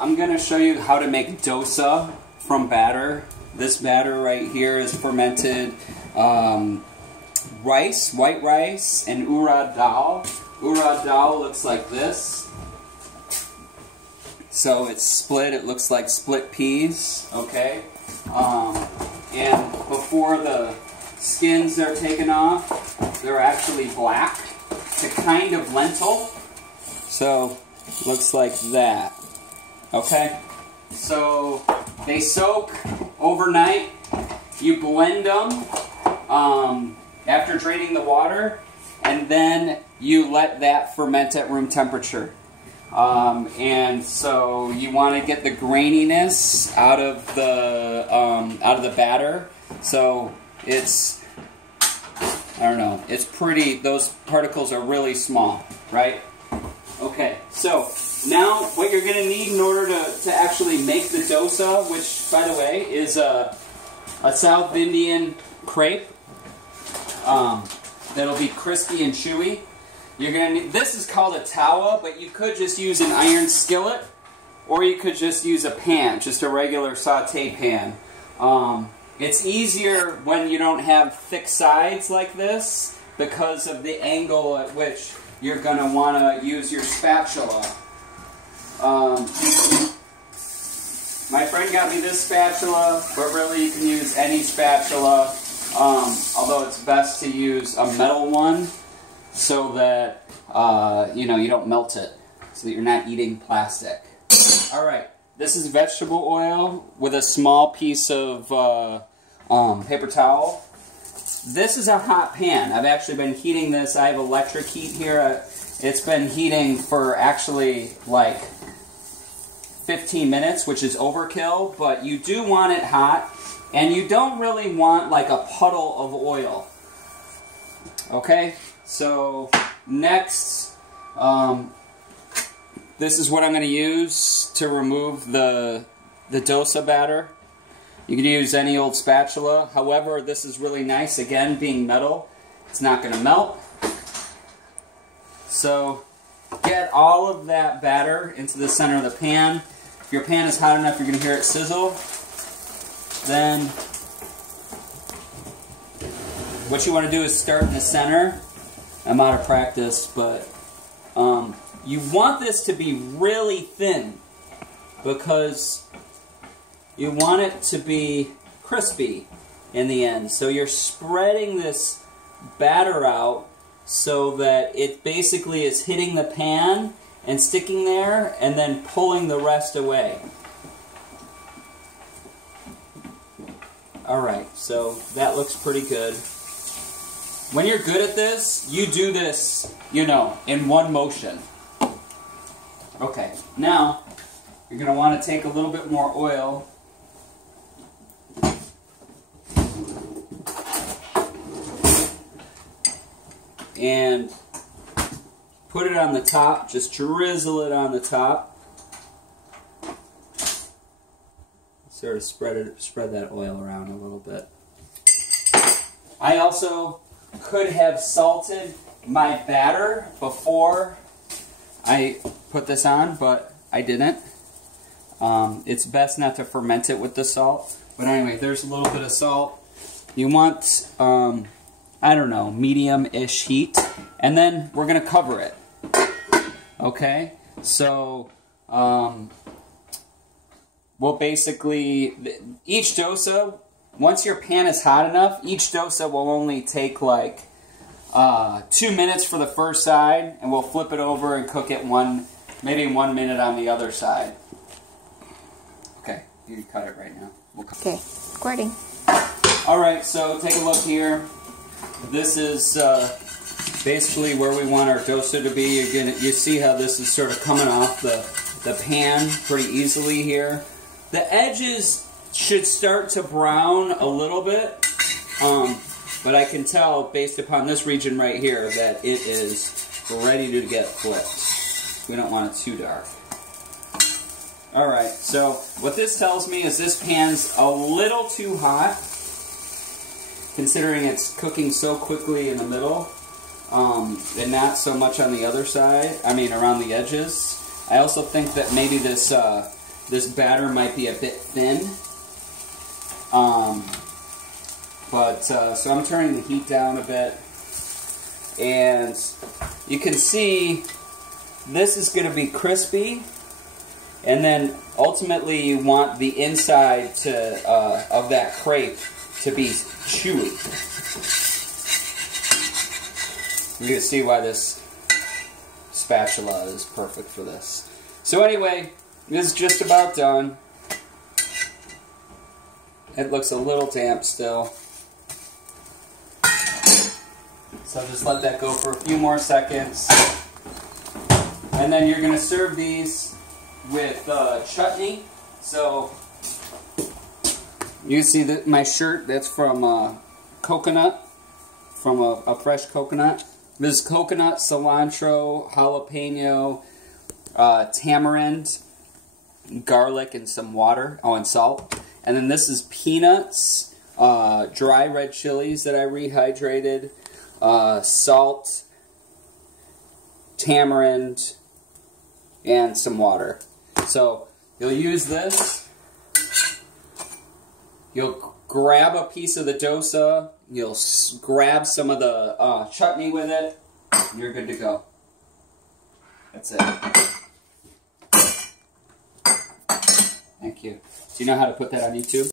I'm going to show you how to make dosa from batter. This batter right here is fermented rice, white rice, and urad dal. Urad dal looks like this. So it's split, it looks like split peas, okay? And before the skins are taken off, they're actually black. It's a kind of lentil. So, looks like that. Okay? So, they soak overnight. You blend them after draining the water, and then you let that ferment at room temperature. And so you want to get the graininess out of the batter. So it's, I don't know, it's pretty, those particles are really small, right? Okay, so now what you're going to need in order to actually make the dosa, which, by the way, is a South Indian crepe that'll be crispy and chewy. You're going to need, this is called a tawa, but you could just use an iron skillet, or you could just use a pan, just a regular saute pan. It's easier when you don't have thick sides like this because of the angle at which you're going to want to use your spatula. My friend got me this spatula, but really you can use any spatula, although it's best to use a metal one so that you know, you don't melt it, so that you're not eating plastic. Alright, this is vegetable oil with a small piece of paper towel. This is a hot pan. I've actually been heating this. I have electric heat here. It's been heating for actually like 15 minutes, which is overkill, but you do want it hot, and you don't really want like a puddle of oil. Okay, so next, this is what I'm going to use to remove the dosa batter. You can use any old spatula. However, this is really nice. Again, being metal, it's not going to melt. So get all of that batter into the center of the pan. If your pan is hot enough, you're going to hear it sizzle. Then what you want to do is start in the center. I'm out of practice, but you want this to be really thin because you want it to be crispy in the end. So you're spreading this batter out so that it basically is hitting the pan and sticking there and then pulling the rest away. Alright, so that looks pretty good. When you're good at this, you do this, you know, in one motion. Okay, now you're going to want to take a little bit more oil and put it on the top, just drizzle it on the top. Sort of spread that oil around a little bit. I also could have salted my batter before I put this on, but I didn't. It's best not to ferment it with the salt. But anyway, there's a little bit of salt. You want, I don't know, medium-ish heat. And then we're going to cover it. Okay? So, we'll basically, each dosa, once your pan is hot enough, each dosa will only take like 2 minutes for the first side, and we'll flip it over and cook it maybe 1 minute on the other side. Okay, you can cut it right now. Okay, recording. Alright, so take a look here. This is basically where we want our dosa to be. You see how this is sort of coming off the pan pretty easily here. The edges should start to brown a little bit, but I can tell based upon this region right here that it is ready to get flipped. We don't want it too dark. Alright, so what this tells me is this pan's a little too hot, considering it's cooking so quickly in the middle, and not so much on the other side, I mean around the edges. I also think that maybe this this batter might be a bit thin. So I'm turning the heat down a bit. And you can see this is going to be crispy. And then ultimately you want the inside of that crepe to be chewy. You can see why this spatula is perfect for this. So anyway, this is just about done. It looks a little damp still. So just let that go for a few more seconds. And then you're going to serve these with chutney. So you can see that my shirt, that's from coconut, from a fresh coconut. This is coconut, cilantro, jalapeno, tamarind, garlic, and some water. Oh, and salt. And then this is peanuts, dry red chilies that I rehydrated, salt, tamarind, and some water. So you'll use this. You'll grab a piece of the dosa. You'll grab some of the chutney with it. And you're good to go. That's it. Thank you. Do you know how to put that on YouTube?